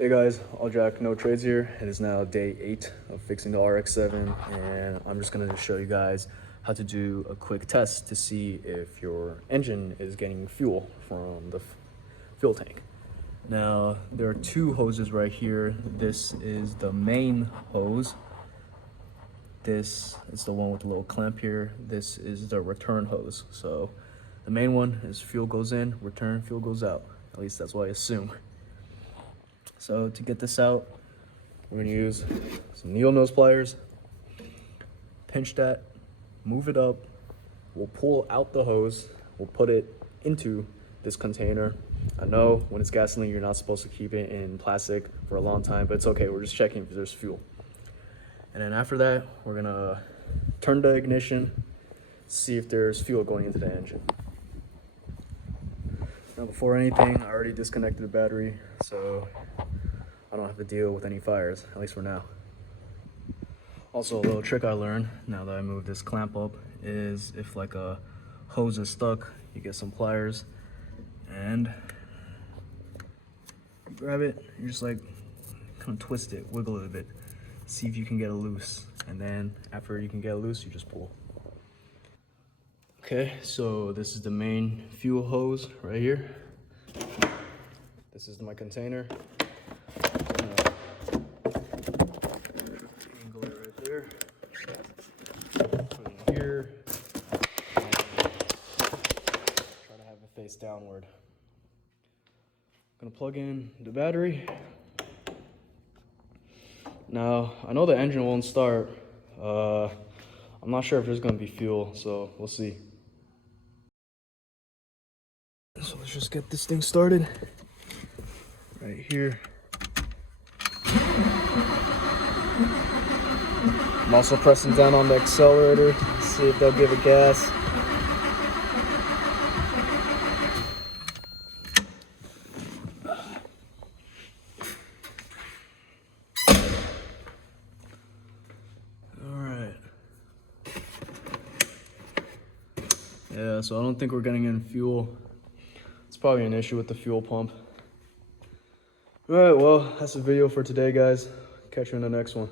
Hey guys, All Jack, No Trades here. It is now day 8 of fixing the RX7, and I'm just going to show you guys how to do a quick test to see if your engine is getting fuel from the fuel tank. Now, there are two hoses right here. This is the main hose. This is the one with the little clamp here. This is the return hose. So the main one is fuel goes in, return, fuel goes out. At least that's what I assume. So to get this out, we're gonna use some needle nose pliers, pinch that, move it up, we'll pull out the hose, we'll put it into this container. I know when it's gasoline, you're not supposed to keep it in plastic for a long time, but it's okay, we're just checking if there's fuel. And then after that, we're gonna turn the ignition, see if there's fuel going into the engine. Now before anything, I already disconnected the battery, so I don't have to deal with any fires, at least for now. Also, a little trick I learned now that I moved this clamp up is if like a hose is stuck, you get some pliers and you grab it, you just like kind of twist it, wiggle it a bit, see if you can get it loose. And then after you can get it loose, you just pull. Okay, so this is the main fuel hose right here. This is my container. Angle it right there. Put it in here. And try to have it face downward. I'm gonna plug in the battery. Now, I know the engine won't start. I'm not sure if there's gonna be fuel, so we'll see. So let's just get this thing started right here. I'm also pressing down on the accelerator to see if they'll give it gas. Alright. Yeah, so I don't think we're getting in fuel. It's probably an issue with the fuel pump. Alright, well, that's the video for today, guys. Catch you in the next one.